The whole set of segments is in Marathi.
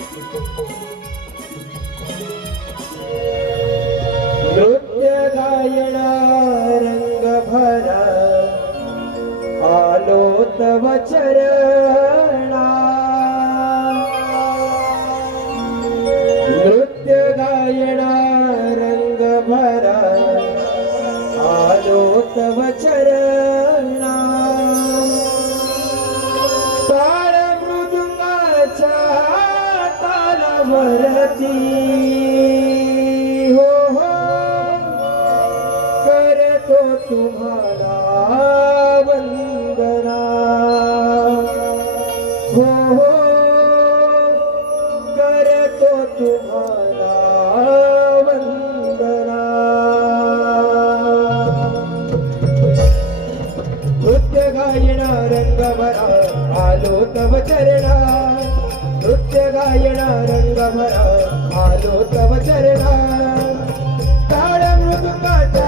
Muito bom. परती हो हो. करतो तुम्हाला वंदना. हो, हो. करतो तुम्हाला वंदना. नृत्य गायना रंगभरा चरणा नृत्य गायणा रंगभरा आलो तव चरणा काळ मृदुकाचा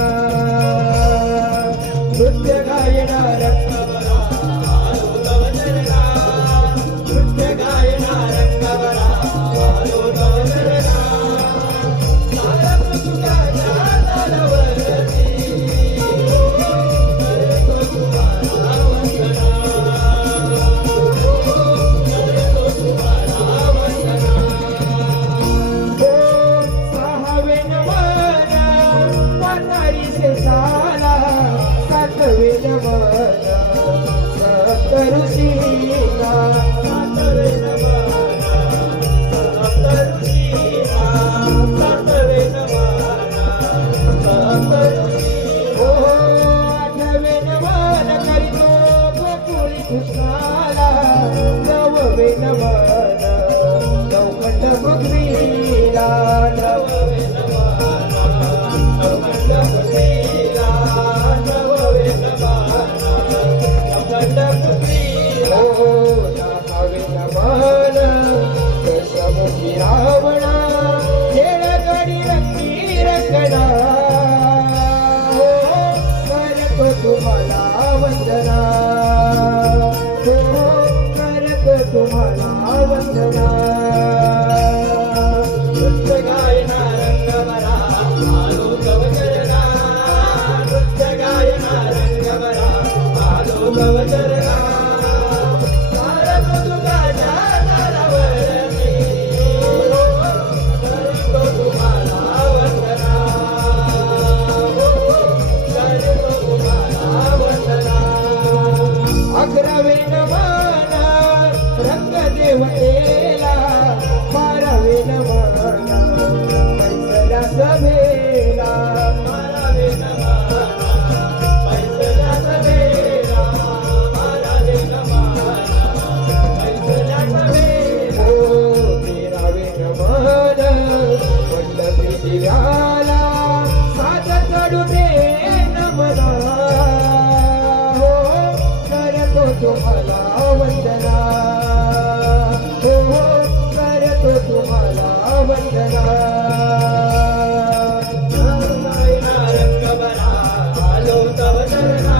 विनवन चौकट पृथ्वीला नव चौकट पृथ्वीला नव चौकट दशमुखी रावणा येळगडी रंगी रंगणा हो करतो तुम्हाला तुम्हाला वंदना वेला मारा वेला पैसला समेला मारा वेला पैसला समेला मारा वेला हो तेरा वेल मन वल्ल तुम्हाला वंदन आलो तव चरणा